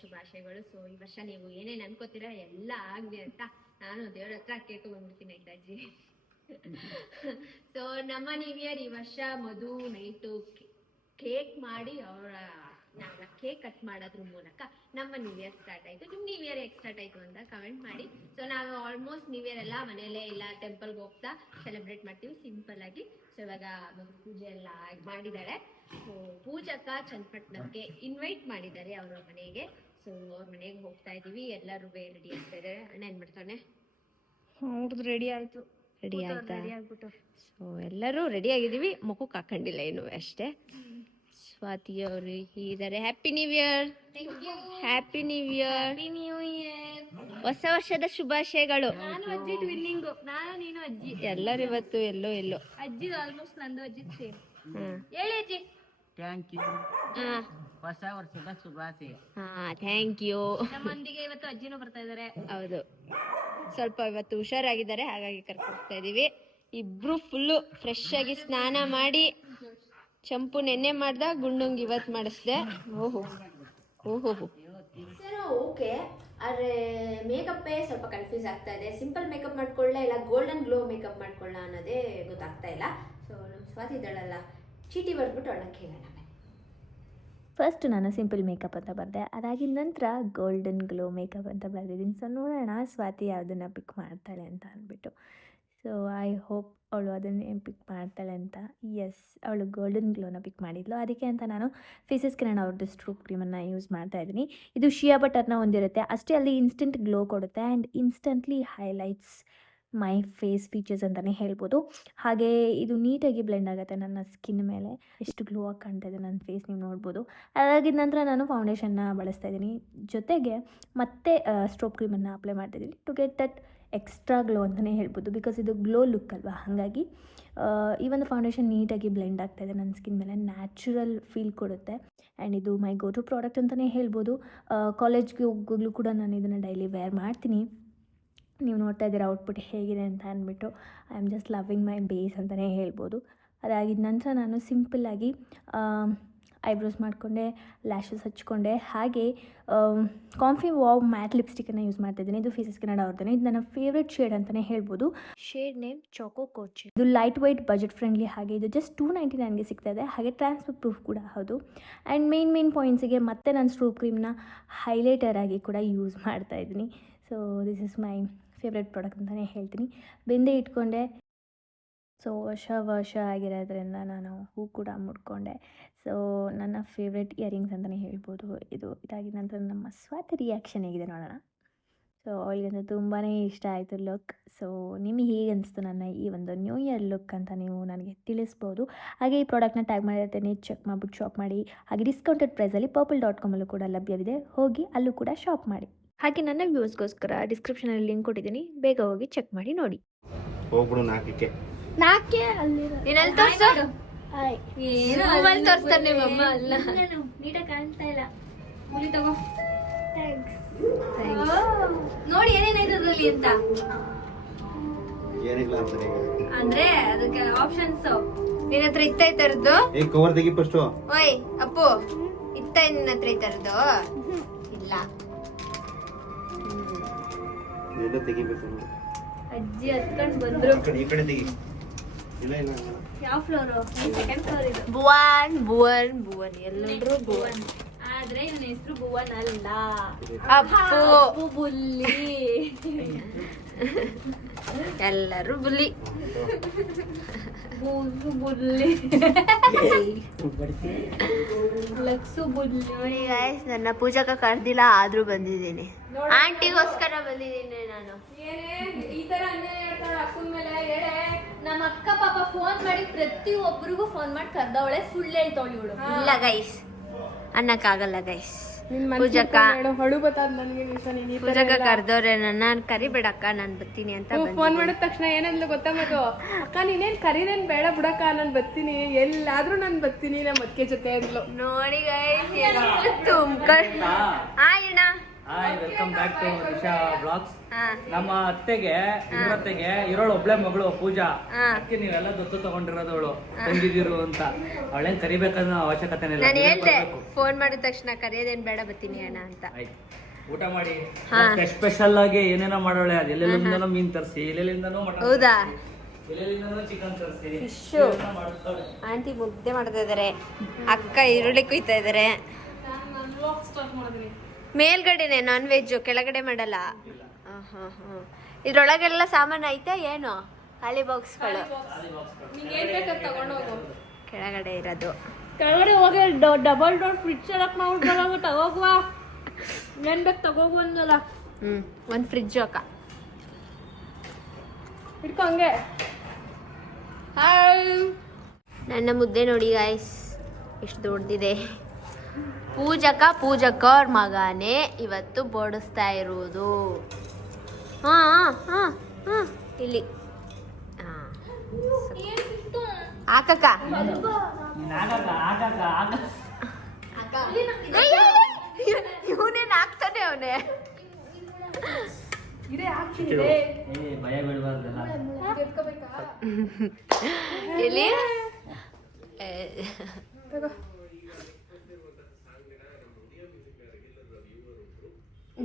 ಶುಭಾಶಯಗಳು. ಸೊ ಈ ವರ್ಷ ನೀವು ಏನೇನು ಅನ್ಕೋತೀರಾ ಎಲ್ಲ ಆಗ್ಲಿ ಅಂತ ನಾನು ದೇವ್ರ ಹತ್ರ ಕೇಳ್ಕೊಂಡ್ಬಿಡ್ತೀನಿ ಆಯ್ತಾ ಅಜ್ಜಿ. ಸೊ ನಮ್ಮ ನ್ಯೂ ಇಯರ್ ಈ ವರ್ಷ ಮಧು ನೈಟು ಕೇಕ್ ಮಾಡಿ ಅವರ ಕೇಕ್ ಕಟ್ ಮಾಡೋದ್ರ ಮೂಲಕ ನಮ್ಮ ನ್ಯೂ ಇಯರ್ ಸ್ಟಾರ್ಟ್ ಆಯ್ತು. ನಿಮ್ ನ್ಯೂ ಇಯರ್ ಹೇಗೆ ಸ್ಟಾರ್ಟ್ ಆಯ್ತು ಅಂತ ಕಮೆಂಟ್ ಮಾಡಿ. ಸೊ ನಾವು ಆಲ್ಮೋಸ್ಟ್ ನ್ಯೂ ಇಯರ್ ಎಲ್ಲ ಮನೇಲೆ ಇಲ್ಲ ಟೆಂಪಲ್ಗೆ ಹೋಗ್ತಾ ಸೆಲೆಬ್ರೇಟ್ ಮಾಡ್ತೀವಿ ಸಿಂಪಲ್ ಆಗಿ. ಸೊ ಇವಾಗ ಪೂಜೆ ಎಲ್ಲ ಮಾಡಿದ್ದಾರೆ. ಸೊ ಪೂಜಕ್ಕ ಚನ್ನಪಟ್ಟಣಕ್ಕೆ ಇನ್ವೈಟ್ ಮಾಡಿದ್ದಾರೆ ಅವ್ರ ಮನೆಗೆ. ಸೊ ಅವ್ರ ಮನೆಗೆ ಹೋಗ್ತಾ ಇದೀವಿ. ಎಲ್ಲರೂ ರೆಡಿ ಆಗ್ತಾ ಇದಾರೆ. ಅಣ್ಣ ಏನ್ ಮಾಡ್ತಾನೆ? ಅವ್ರದ್ದು ರೆಡಿ ಆಯ್ತು. ರೆಡಿ ಆಯ್ತಾ? ಸೊ ಎಲ್ಲರೂ ರೆಡಿ ಆಗಿದೀವಿ, ಮುಖಕ್ಕೆ ಹಾಕೊಂಡಿಲ್ಲ ಏನು ಅಷ್ಟೇ. ಸ್ವಾತಿ ಅವರು ಇದ್ದಾರೆ. Happy new year. Happy new year. New year. ಹೊಸ ವರ್ಷದ ಶುಭಾಶಯಗಳು. ನಾನು ಅಜ್ಜಿ ಟ್ವಿನ್ನಿಂಗ್. ನಾನು ನೀನು ಅಜ್ಜಿ. ಎಲ್ಲರೂ ಇವತ್ತು ಎಲ್ಲೋ ಅಜ್ಜಿ ಆಲ್ಮೋಸ್ಟ್ ನಂದು ಅಜ್ಜಿ ಸೇಮ್. ಹೇಳಿ ಅಜ್ಜಿ. Thank you. ಹೊಸ ವರ್ಷದ ಶುಭಾಶಯ. Thank you. ನಮ್ಮೊಂದಿಗೆ ಇವತ್ತು ಅಜ್ಜಿನೂ ಬರ್ತಾ ಇದಾರೆ. ಹೌದು, ಸ್ವಲ್ಪ ಇವತ್ತು ಹುಷಾರಾಗಿದ್ದಾರೆ, ಹಾಗಾಗಿ ಕರ್ಕೊಂಡು ಹೋಗ್ತಾ ಇದೀವಿ. ಇಬ್ರು ಫುಲ್ಲು ಫ್ರೆಶ್ ಆಗಿ ಸ್ನಾನ ಮಾಡಿ ಚಂಪು ನೆನ್ನೆ ಮಾಡ್ದ, ಗುಂಡಂಗ್ ಇವತ್ತು ಮಾಡಿಸ್ದೆ. ಓಹೋ ಸರ್ ಓಕೆ. ಆದರೆ ಮೇಕಪ್ಪೇ ಸ್ವಲ್ಪ ಕನ್ಫ್ಯೂಸ್ ಆಗ್ತಾ ಇದೆ. ಸಿಂಪಲ್ ಮೇಕಪ್ ಮಾಡ್ಕೊಳ್ಳ ಇಲ್ಲ ಗೋಲ್ಡನ್ ಗ್ಲೋ ಮೇಕಪ್ ಮಾಡ್ಕೊಳ್ಳ ಅನ್ನೋದೇ ಗೊತ್ತಾಗ್ತಾ ಇಲ್ಲ. ಸೊ ನಮ್ಮ ಸ್ವಾತಿ ಇದ್ದಾಳಲ್ಲ, ಚೀಟಿ ಬರೆದ್ಬಿಟ್ಟು ಅವಳಕ್ಕೆ ಹೇಳೋಣ. ಫಸ್ಟ್ ನಾನು ಸಿಂಪಲ್ ಮೇಕಪ್ ಅಂತ ಬರೆದೆ, ಅದಾಗಿದ ನಂತರ ಗೋಲ್ಡನ್ ಗ್ಲೋ ಮೇಕಪ್ ಅಂತ ಬರೆದಿದ್ದೀನಿ. ಸೊ ನೋಡೋಣ ಸ್ವಾತಿ ಯಾವುದನ್ನು ಪಿಕ್ ಮಾಡ್ತಾಳೆ ಅಂತ ಅಂದ್ಬಿಟ್ಟು. ಸೊ ಐ ಹೋಪ್ ಅವಳು ಅದನ್ನೇ ಪಿಕ್ ಮಾಡ್ತಾಳೆ ಅಂತ. ಎಸ್, ಅವಳು ಗೋಲ್ಡನ್ ಗ್ಲೋನ ಪಿಕ್ ಮಾಡಿದ್ಲು. ಅದಕ್ಕೆ ಅಂತ ನಾನು ಫೇಸಸ್ ಕಿರಣ್ ಅವ್ರದ್ದು ಸ್ಟ್ರೋಕ್ ಕ್ರೀಮನ್ನು ಯೂಸ್ ಮಾಡ್ತಾಯಿದ್ದೀನಿ. ಇದು ಶಿಯಾ ಬಟರ್ನ ಹೊಂದಿರುತ್ತೆ. ಅಷ್ಟೇ ಅಲ್ಲಿ ಇನ್ಸ್ಟೆಂಟ್ ಗ್ಲೋ ಕೊಡುತ್ತೆ and instantly highlights my face features ಅಂತಲೇ ಹೇಳ್ಬೋದು. ಹಾಗೆ ಇದು ನೀಟಾಗಿ ಬ್ಲೆಂಡ್ ಆಗುತ್ತೆ ನನ್ನ ಸ್ಕಿನ್ ಮೇಲೆ. ಎಷ್ಟು ಗ್ಲೋ ಆಗಿ ಕಾಣ್ತಾ ಇದೆ ನನ್ನ ಫೇಸ್ ನೀವು ನೋಡ್ಬೋದು. ಅದಾಗಿದ ನಂತರ ನಾನು ಫೌಂಡೇಶನ್ನ ಬಳಸ್ತಾ ಇದ್ದೀನಿ. ಜೊತೆಗೆ ಮತ್ತೆ ಸ್ಟ್ರೋಕ್ ಕ್ರೀಮನ್ನು ಅಪ್ಲೈ ಮಾಡ್ತಾಯಿದ್ದೀನಿ to get that extra glow ಅಂತಲೇ ಹೇಳ್ಬೋದು. ಬಿಕಾಸ್ ಇದು ಗ್ಲೋ ಲುಕ್ ಅಲ್ವಾ, ಹಾಗಾಗಿ ಈ ಒಂದು ಫೌಂಡೇಶನ್ ನೀಟಾಗಿ ಬ್ಲೆಂಡ್ ಆಗ್ತಾಯಿದೆ ನನ್ನ ಸ್ಕಿನ್ ಮೇಲೆ. ನ್ಯಾಚುರಲ್ ಫೀಲ್ ಕೊಡುತ್ತೆ ಆ್ಯಂಡ್ ಇದು ಮೈ ಗೋ ಟು ಪ್ರಾಡಕ್ಟ್ ಅಂತಲೇ ಹೇಳ್ಬೋದು. ಕಾಲೇಜ್ಗೆ ಹೋಗೋಗ್ಲೂ ಕೂಡ ನಾನು ಇದನ್ನು ಡೈಲಿ ವೇರ್ ಮಾಡ್ತೀನಿ. ನೀವು ನೋಡ್ತಾ ಇದ್ದೀರಾ ಔಟ್ಪುಟ್ ಹೇಗಿದೆ ಅಂತ ಅಂದ್ಬಿಟ್ಟು. I am just loving my base ಅಂತಲೇ ಹೇಳ್ಬೋದು. ಅದಾಗಿದ ನಂತರ ನಾನು ಸಿಂಪಲ್ಲಾಗಿ ಐಬ್ರೋಸ್ ಮಾಡಿಕೊಂಡೆ, ಲ್ಯಾಶಸ್ ಹಚ್ಕೊಂಡೆ. ಹಾಗೆ ಕಾಂಫಿ ವಾವ್ ಮ್ಯಾಟ್ ಲಿಪ್ಸ್ಟಿಕನ್ನು ಯೂಸ್ ಮಾಡ್ತಾಯಿದ್ದೀನಿ. ಇದು ಫೇಸಸ್ ಕನ್ನಡ ಅವ್ರದ್ದು. ಇದು ನನ್ನ ಫೇವ್ರೆಟ್ ಶೇಡ್ ಅಂತಲೇ ಹೇಳ್ಬೋದು. Shade name Chacko coach. ಇದು ಲೈಟ್ ವೈಟ್ ಬಜೆಟ್ ಫ್ರೆಂಡ್ಲಿ. ಹಾಗೆ ಇದು ಜಸ್ಟ್ 299ಗೆ ಸಿಗ್ತಾಯಿದೆ. ಹಾಗೆ ಟ್ರಾನ್ಸ್ಫರ್ ಪ್ರೂಫ್ ಕೂಡ ಹೌದು. ಆ್ಯಂಡ್ ಮೇನ್ ಪಾಯಿಂಟ್ಸಿಗೆ ಮತ್ತೆ ನಾನು ಸ್ಟ್ರೋಕ್ ಕ್ರೀಮ್ನ ಹೈಲೈಟರ್ ಆಗಿ ಕೂಡ ಯೂಸ್ ಮಾಡ್ತಾಯಿದ್ದೀನಿ. So this is my favourite product ಅಂತಲೇ ಹೇಳ್ತೀನಿ. ಬೆಂದೆ ಇಟ್ಕೊಂಡೆ. ಸೊ ವರ್ಷ ಆಗಿರೋದ್ರಿಂದ ನಾನು ಹೂ ಕೂಡ ಮುಡ್ಕೊಂಡೆ. ಸೊ ನನ್ನ ಫೇವ್ರೆಟ್ ಇಯರಿಂಗ್ಸ್ ಅಂತಲೇ ಹೇಳ್ಬೋದು. ಇದಾಗಿದ ನಂತರ ನಮ್ಮ ಸ್ವಾತಿ ರಿಯಾಕ್ಷನ್ ಹೇಗಿದೆ ನೋಡೋಣ. ಸೊ ಅವಳಿಗಂತೂ ತುಂಬಾ ಇಷ್ಟ ಆಯಿತು ಲುಕ್. ಸೊ ನಿಮಗೆ ಹೇಗೆ ಅನಿಸ್ತು ನನ್ನ ಈ ಒಂದು ನ್ಯೂ ಇಯರ್ ಲುಕ್ ಅಂತ ನೀವು ನನಗೆ ತಿಳಿಸ್ಬೋದು. ಹಾಗೆ ಈ ಪ್ರಾಡಕ್ಟ್ನ ಟ್ಯಾಗ್ ಮಾಡಿರ್ತೇನೆ, ಚೆಕ್ ಮಾಡಿಬಿಟ್ಟು ಶಾಪ್ ಮಾಡಿ. ಹಾಗೆ ಡಿಸ್ಕೌಂಟೆಡ್ ಪ್ರೈಸಲ್ಲಿ purple.com ಕೂಡ ಲಭ್ಯವಿದೆ, ಹೋಗಿ ಅಲ್ಲೂ ಕೂಡ ಶಾಪ್ ಮಾಡಿ. ಹಾಗೆ ನನ್ನ ವ್ಯೂಸ್ಗೋಸ್ಕರ ಡಿಸ್ಕ್ರಿಪ್ಷನಲ್ಲಿ ಲಿಂಕ್ ಕೊಟ್ಟಿದ್ದೀನಿ, ಬೇಗ ಹೋಗಿ ಚೆಕ್ ಮಾಡಿ ನೋಡಿ. ಹೋಗ್ಬಿಡು ನಾಲ್ಕಕ್ಕೆ ನೀನಲ್ಲಿ ತೋರಿಸು. ತೋರಿಸ್ತಾರೆ ನಿಮ್ಮಮ್ಮ ಅಲ್ಲ. ನೀಟಾಗಿ ಕಾಣ್ತಾ ಇಲ್ಲ. ಮುಲಿ ತಗೋ. ನೋಡಿ ಏನೇನೈತೆ ಅದ್ರಲ್ಲಿ ಅಂತ. ಏನಿಲ್ಲ ಅಂತಾರೆ ಅಂದ್ರೆ ಅದಕ್ಕೆ ಆಪ್ಷನ್ಸ್ ನಿನ್ನ ಹತ್ರ ಇತ್ತ ಈ ತರದ್ದು? ಕವರ್ ತೆಗಿ ಫಸ್ಟ್. ಓಯ್ ಅಪ್ಪು, ಇತ್ತ ನಿನ್ನ ಹತ್ರ ಈ ತರದ್ದು? ಇಲ್ಲ, ಎಲ್ಲ ತೆಗಿಬೇಕು. ಅಜ್ಜಿ ಹತ್ಕೊಂಡು ಬಂದ್ರು. ಈ ಕಡೆ ತೆಗಿ. ಇಲ್ಲ ಯಾವ ಫ್ಲೋರು? ಸೆಕೆಂಡ್ ಫ್ಲೋರ್ ಇದು. ಭುವನ್ ಎಲ್ಲರೂ ಭುವನ್. ಆದ್ರೆ ಇವನ ಹೆಸರು ಭುವನ್ ಅಲ್ಲ, ಅಪ್ಪು ಬುಲ್ಲಿ. ಎಲ್ಲರೂ ಬುಲ್ಲಿ. ಬುಲ್ಲಿ ಲಕ್ಸು ಬುಲ್ಲಿ. ನೋಡಿ ಗಾಯ್ಸ್, ನನ್ನ ಪೂಜಕ ಕರ್ದಿಲ್ಲ ಆದ್ರೂ ಬಂದಿದ್ದೀನಿ. ಆಂಟಿಗೋಸ್ಕರ ಬಂದಿದ್ದೀನಿ ನಾನು. ಈ ತರ ಅನ್ಯಾಯ ಹೇಳ್ತಾಳೆ ಅಕ್ಕನ ಮೇಲೆ. ಹೇಳೆ ನಮ್ಮ ಅಕ್ಕ ಪಾಪ ಫೋನ್ ಮಾಡಿ ಪ್ರತಿ ಒಬ್ಬರಿಗೂ ಫೋನ್ ಮಾಡಿ ಕರ್ದವಳೆ. ಸುಳ್ಳು ಹೇಳ್ತಾವಳು ಇವಳು. ಇಲ್ಲ ಗೈಸ್, ಅನ್ನಕ್ಕಾಗಲ್ಲ ಗೈಸ್. ಪೂಜಕ ಕರ್ದವ್ರೆ ನನ್ನ, ಕರಿಬೇಡಕ್ಕ ನಾನು ಬರ್ತೀನಿ ಅಂತ. ಫೋನ್ ಮಾಡಿದ ತಕ್ಷಣ ಏನಂದ್ಲು ಗೊತ್ತಾ ಮಗು? ಅಕ್ಕ ನೀನೇನ್ ಕರೀನೇನ್ ಬೇಡ ಬಿಡಕ್ಕ, ನಾನು ಬರ್ತೀನಿ, ಎಲ್ಲಾದ್ರೂ ನಾನು ಬರ್ತೀನಿ ನಮ್ಮ ಅಕ್ಕೆ ಜೊತೆ ಅಂದ್ಲು. ನೋಡಿ ಗೈಸ್, ತುಂಬ್ಕೊಂಡು hi, welcome back to Disha blogs. ಹಾ ನಮ್ಮ ಅತ್ತೆಗೆ ಇವ್ರತ್ತೆಗೆ ಇರೋಳು ಒಬ್ಳೆ ಮಗಳು ಪೂಜಾ. ಹಾ. ಅದಕ್ಕೆ ನೀವೆಲ್ಲ ದತ್ತು ತಗೊಂಡಿರೋದವಳು ತಂಗಿದಿರು ಅಂತ. ಅವಳೇನ್ ಕರಿಬೇಕನ್ನೋ ಅವಶ್ಯಕತೆನೇ ಇಲ್ಲ. ನಾನು ನೀವೇ ಹೇಳ್ದೆ ಬರ್ಬೇಕು. ಫೋನ್ ಮಾಡಿದ ತಕ್ಷಣ ಕರೆಯೋದೇನ್ ಬೇಡ ಬರ್ತೀನಿ ಅಣ್ಣ ಅಂತ. ಆಯ್ತು, ಊಟ ಮಾಡಿ. ಹಾ. ಸ್ಪೆಷಲ್ ಆಗಿ ಏನೇನೋ ಮಾಡೋಳೆ. ಅದು ಎಲ್ಲೆಲ್ಲಿಂದನೋ ಮೀನ್ ತರಿಸಿ, ಎಲ್ಲೆಲ್ಲಿಂದನೋ ಮಟನ್ ಹೌದಾ? ಎಲ್ಲೆಲ್ಲಿಂದನೋ ಚಿಕನ್ ತರಿಸಿ ಫಿಶ್ಶು ಆಂಟಿ ಮುದ್ದೆ ಮಾಡ್ತಾ ಇದಾರೆ, ಅಕ್ಕ ಈರುಳ್ಳಿ ಕುಯ್ತಾ ಇದಾರೆ. ಮೇಲ್ಗಡೆನೆ ನಾನ್ ವೆಜ್, ಕೆಳಗಡೆ ಮಾಡಲ್ಲ. ಇದ್ರೊಳಗೆಲ್ಲ ಸಾಮಾನು ಐತಾ ಏನು? ಖಾಲಿ ಬಾಕ್ಸ್ಗಳು ಕೆಳಗಡೆ ಇರೋದು. ಕೆಳಗಡೆ ಹೋಗಿ ಡಬಲ್ ಡೋರ್ ಫ್ರಿಡ್ಜ್ ಸೆಲೆಕ್ಟ್ ಮಾಡ್ಬಿಟ್ಟು ತಗೋಗುವ ಏನ್ ಬೇಕು ತಗೋಗು ಅಂದಲ್ಲ. ಒಂದ್ ಫ್ರಿಡ್ಜ್ ಅಕ್ಕ. ಇಟ್ಕೊ ಹಂಗೆ. ನನ್ನ ಮುದ್ದೆ ನೋಡಿ ಗಾಯ್ಸ್ ಎಷ್ಟು ದೊಡ್ಡದಿದೆ. ಪೂಜಕ್ಕ ಅವ್ರ ಮಗನೇ ಇವತ್ತು ಬಡಿಸ್ತಾ ಇರುವುದು. ಹಾ ಹಾ ಹಾ ಇಲ್ಲಿ ಹಾಕಕ್ಕ. ಇವನೇನ್ ಹಾಕ್ತಾನೆ ಅವನೇ. ಭಯ ಬೀಳ್ಬಾರ್ದಲ್ಲ. ಇಲ್ಲಿ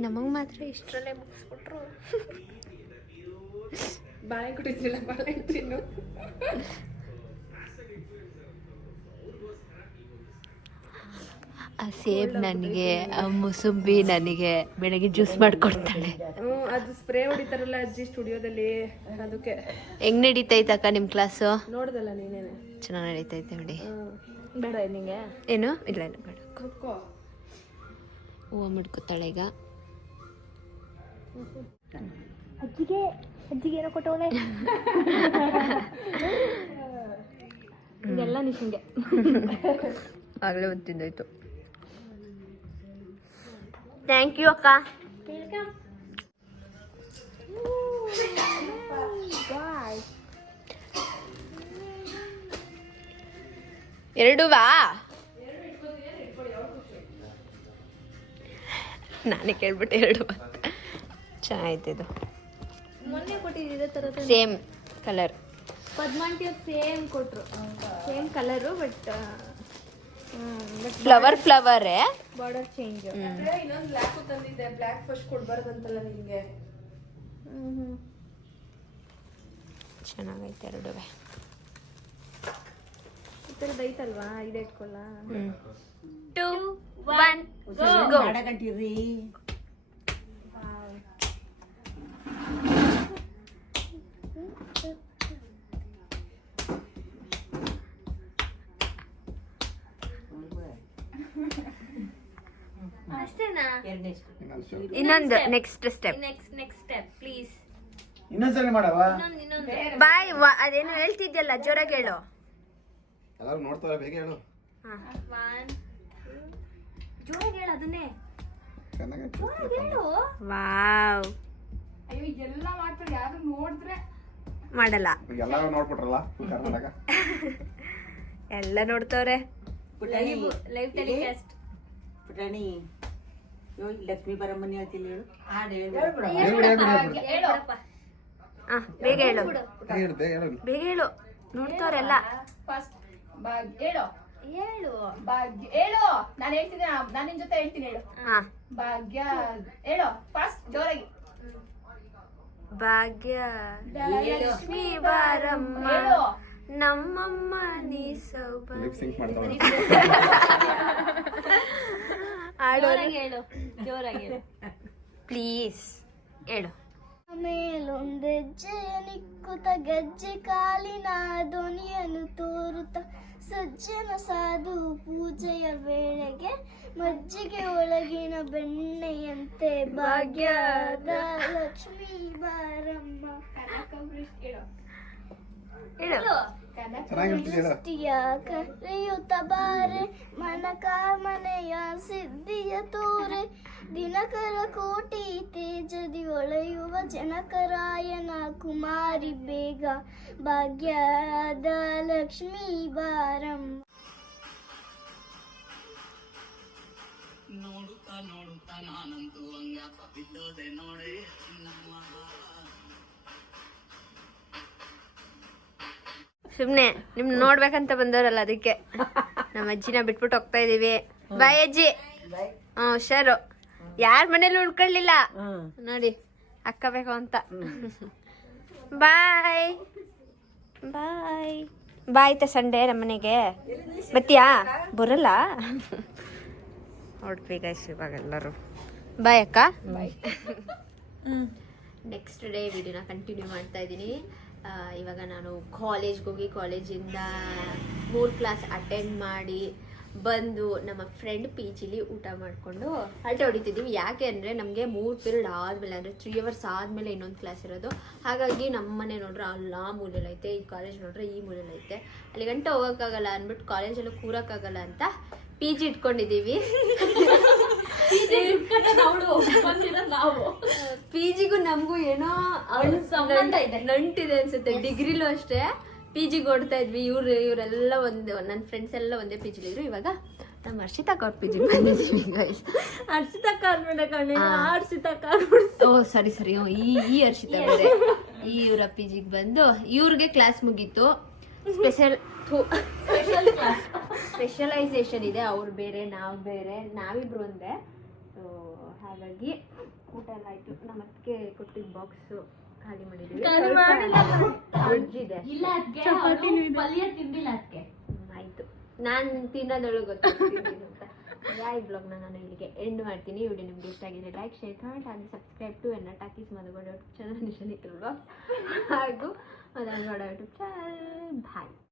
ನಮಗ್ ಮಾತ್ರ ಇಷ್ಟರಲ್ಲೇ ಮುಗಿಸ್ಬಿಟ್ರು. ಬಾಳೆ ಕುಡಿತಿಲ್ಲ, ಬಾಳೆ ತಿನ್ನು. ಆ ಸೇಬ್ ನನಗೆ, ಆ ಮುಸುಂಬಿ ನನಗೆ ಬೆಳಗ್ಗೆ ಜ್ಯೂಸ್ ಮಾಡ್ಕೊಡ್ತಾಳೆ. ಅದು ಸ್ಪ್ರೇ ಹೊಡಿತಾರಲ್ಲ ಅಜ್ಜಿ ಸ್ಟುಡಿಯೋದಲ್ಲಿ, ಅದಕ್ಕೆ. ಹೆಂಗ್ ನಡೀತೈತಕ್ಕ ನಿಮ್ ಕ್ಲಾಸು? ನೋಡ್ದಲ್ಲ ನೀನೇನೆ. ಚೆನ್ನಾಗಿ ನಡೀತೈತೆ ನೋಡಿ. ಬೇಡ ನಿಂಗೆ ಏನು? ಇಲ್ಲ ಇಲ್ಲ ಬೇಡ. ಕುತ್ಕೋ. ಹೂವು ಮುಡ್ಕೊತಾಳೆ ಈಗ. ಅಜ್ಜಿಗೆ ಏನೋ ಕೊಟ್ಟವಳೆ. ಇದೆಲ್ಲ ನಿಶಂಗೆ ಆಗಲೇ ಗೊತ್ತಿದ್ದಾಯ್ತು. ಥ್ಯಾಂಕ್ ಯು ಅಕ್ಕ. ಎರಡುವಾ? ನಾನೇ ಕೇಳ್ಬಿಟ್ಟೆ ಎರಡು. ಚೆನ್ನಾಗೈತೆ ಇದು. ಮೊನ್ನೆ ಕೊಟ್ಟಿದ್ದೆ ತರ ಸೇಮ್ ಕಲರ್. ಪದ್ಮಾಂಟಿ ಸೇಮ್ ಕೊಟ್ರು, ಸೇಮ್ ಕಲರು ಬಟ್ ಫ್ಲವರೇ ಬಾರ್ಡರ್ ಚೇಂಜ್. ಇನ್ನೊಂದು ಬ್ಲ್ಯಾಕ್ ತಂದಿದ್ದೆ. ಬ್ಲ್ಯಾಕ್ ಫಸ್ಟ್ ಕೊಡ್ಬಾರ್ದಂತಲ್ಲ ನಿನ್ಗೆ. ಚೆನ್ನಾಗೈತೆ ಎರಡುವೆ. ಈ ಥರದ್ದು ಐತಲ್ವಾ, ಇದೆ ಇಟ್ಕೊಳ್ಳ. 2 1 ಗೋ. ಮಾಡಕಂತೀರಿ ಅಷ್ಟೇನಾ? ಇನ್ನೊಂದು next step. Next step please. ಇನ್ನೊಂದ್ಸರಿ ಮಾಡವ. ಬಾಯ್ ಅದೇನು ಹೇಳ್ತಿದ್ಯಲ್ಲ ಜೋರಾಗಿ ಹೇಳು. ಎಲ್ಲರೂ ನೋಡ್ತಾರೆ, ಬೇಗ ಹೇಳು. ಜೋರಾಗಿ ಹೇಳು ಅದನ್ನೇ. ಹೇಳು. ವಾವ್. ಅಯ್ಯೋ ಎಲ್ಲ ಮಾಡ್ತಾರೆ, ಯಾರು ನೋಡಿದ್ರೆ ಮಾಡಲ್ಲ. ಎಲ್ಲರೂ ನೋಡ್ಬಿಟ್ರಲ್ಲ ಕರ್ನಾಟಕ. ಎಲ್ಲ ನೋಡ್ತವ್ರೆ. Live telecast. ಪುಟಾಣಿ ಲಕ್ಷ್ಮೀ ಬರಮ್ಮನಿ ಹೇಳ್ತೀನಿ ಹೇಳು. ಹಾಡು ಹೇಳಪ್ಪ. ಬೇಗ ಹೇಳು, ಬೇಗ ಹೇಳು. ಬೇಗ ಹೇಳು. ನೋಡ್ತವ್ರೆಲ್ಲ. ಫಸ್ಟ್ ಹೇಳು. ಹೇಳು. ಭಾಗ್ಯ ಹೇಳು. ನಾನು ಹೇಳ್ತೀನಿ, ನಾನು ನಿನ್ ಜೊತೆ ಹೇಳ್ತೀನಿ ಹೇಳು. ಹಾ. ಭಾಗ್ಯ ಹೇಳು ಫಸ್ಟ್ ಜೋರಾಗಿ. ಭಾಗ್ಯ ಲಕ್ಷ್ಮೀ ಬಾರಮ್ಮ ಹೇಳು. ನಮ್ಮಮ್ಮ ನೀ ಲಿಪ್ ಸಿಂಕ್ ಮಾಡ್ತಾಳೆ. ಜೋರಾಗಿ ಹೇಳು, ಜೋರಾಗಿ ಹೇಳು ಪ್ಲೀಸ್ ಹೇಳು. ಮೇಲೊಂದೆಜ್ಜೆಯ ನಿಕ್ಕುತ ಗೆಜ್ಜೆ ಕಾಲಿನ ಧ್ವನಿಯನ್ನು ತೋರುತ್ತ ಸಜ್ಜನ ಸಾಧು ಪೂಜೆಯ ವೇಳೆಗೆ ಮಜ್ಜಿಗೆ ಒಳಗಿನ ಬೆಣ್ಣೆಯಂತೆ ಭಾಗ್ಯದ ಲಕ್ಷ್ಮೀ ಬಾರಮ್ಮ. ಹೇಳು. ದೃಷ್ಟಿಯ ಕರೆಯುತ್ತ ಬಾರೆ ಮನಕಾಮನೆಯ ಸಿದ್ಧಿಯ ತೋರೆ ದಿನಕರ ಕೋಟಿ ತೇಜದಿ ಹೊಳೆಯುವ ಜನಕರಾಯನ ಕುಮಾರಿ ಬೇಗ ಭಾಗ್ಯದ ಲಕ್ಷ್ಮೀ ಬಾರಮ್ಮ. ಸುಮ್ನೆ ನಿಮ್ ನೋಡ್ಬೇಕಂತ ಬಂದವರಲ್ಲ ಅದಕ್ಕೆ ನಮ್ಮ ಅಜ್ಜಿನ ಬಿಟ್ಬಿಟ್ಟು ಹೋಗ್ತಾ ಇದೀವಿ. ಬಾಯ್ ಅಜ್ಜಿ. ಹುಷಾರು. ಯಾರ ಮನೇಲಿ ಉಳ್ಕೊಳ್ಳಿಲ್ಲ ನೋಡಿ, ಅಕ್ಕ ಬೇಕು ಅಂತ. ಬಾಯ್ ಬಾಯ್ ಬಾಯ್. ಸಂಡೇ ನಮ್ಮನೆಗೆ ಬತ್ತೀಯಾ? ಬರಲ್ಲ. ನೋಡ್ರಿ ಗೈಸ್ ಇವಾಗ ಎಲ್ಲರೂ ಬಾಯ್ ಅಕ್ಕ. ನೆಕ್ಸ್ಟ್ ಡೇ ವಿಡಿಯೋನ ಕಂಟಿನ್ಯೂ ಮಾಡ್ತಾ ಇದ್ದೀನಿ. ಇವಾಗ ನಾನು ಕಾಲೇಜ್ಗೆ ಹೋಗಿ ಕಾಲೇಜಿಂದ 3 ಕ್ಲಾಸ್ ಅಟೆಂಡ್ ಮಾಡಿ ಬಂದು ನಮ್ಮ ಫ್ರೆಂಡ್ ಪಿ ಜಿಲಿ ಊಟ ಮಾಡಿಕೊಂಡು ಅಲ್ಟೆ ಹೊಡಿತಿದ್ದೀವಿ. ಯಾಕೆ ಅಂದರೆ ನಮಗೆ 3 ಪೀರಿಯಡ್ ಆದಮೇಲೆ ಅಂದರೆ 3 hours ಆದಮೇಲೆ ಇನ್ನೊಂದು ಕ್ಲಾಸ್ ಇರೋದು. ಹಾಗಾಗಿ ನಮ್ಮ ಮನೆ ನೋಡ್ರೆ ಅಲ್ಲ ಮೂಲೆಯಲ್ಲೈತೆ, ಈ ಕಾಲೇಜ್ ನೋಡ್ರೆ ಈ ಮೂಲೆಯಲ್ಲೈತೆ. ಅಲ್ಲಿ ಗಂಟೆ ಹೋಗೋಕ್ಕಾಗಲ್ಲ ಅಂದ್ಬಿಟ್ಟು ಕಾಲೇಜಲ್ಲೂ ಕೂರೋಕ್ಕಾಗಲ್ಲ ಅಂತ ಪಿ ಜಿ ಇಟ್ಕೊಂಡಿದ್ದೀವಿ. ಪಿ ಜಿಗೂ ನಮಗೂ ಏನೋ ನಂಟಿದೆ ಅನ್ಸುತ್ತೆ. ಡಿಗ್ರಿಲೂ ಅಷ್ಟೇ ಪಿ ಜಿಗೆ ಓಡ್ತಾ ಇದ್ವಿ. ಇವರೆಲ್ಲ ನನ್ನ ಫ್ರೆಂಡ್ಸ್ ಎಲ್ಲ ಒಂದೇ ಪಿ ಜಿಲಿದ್ರು. ಇವಾಗ ನಮ್ಮ ಹರ್ಷಿತಾಕ್ ಅವ್ರ ಪಿ ಜಿಗೆ ಬಂದಿದ್ದೀವಿ ಗೈಸ್. ಹರ್ಷಿತಾಕ್ ಓ ಸರಿ ಈ ಹರ್ಷಿತಾ ಬೇರೆ. ಇವರ ಪಿ ಜಿಗೆ ಬಂದು ಇವ್ರಿಗೆ ಕ್ಲಾಸ್ ಮುಗೀತು. ಸ್ಪೆಷಲೈಸೇಷನ್ ಇದೆ. ಅವ್ರು ಬೇರೆ ನಾವು ಬೇರೆ, ನಾವಿಬ್ರು ಒಂದೇ. ಸೊ ಹಾಗಾಗಿ ಊಟ ಎಲ್ಲ ಆಯ್ತು. ನಮ್ಮ ಅತ್ತಿಗೆ ಕೊಟ್ಟಿದ್ದ ಬಾಕ್ಸು ಖಾಲಿ ಮಾಡಿದ್ದೀವಿ. ಆಯ್ತು, ನಾನು ತಿನ್ನೋದೊಳಗೆ ಗೊತ್ತಿದ್ದೀನಿ ಅಂತ. ಈ ಬ್ಲಾಗ್ನ ನಾನು ಇಲ್ಲಿಗೆ ಎಂಡ್ ಮಾಡ್ತೀನಿ. ವಿಡಿಯೋ ನಿಮ್ಗೆ ಇಷ್ಟ ಆಗಿದೆ ಲೈಕ್, ಶೇರ್, ಕಮೆಂಟ್ ಹಾಗೂ ಸಬ್ಸ್ಕ್ರೈಬ್ ಟು ಎನ್ನ talkies Madhu Gowda YouTube channel, ನಿಶಾನಿಕಲ್ blogs ಹಾಗೂ ಮಧುಗೌಡ ಯೂಟ್ಯೂಬ್ ಚಾನಲ್. ಬಾಯ್.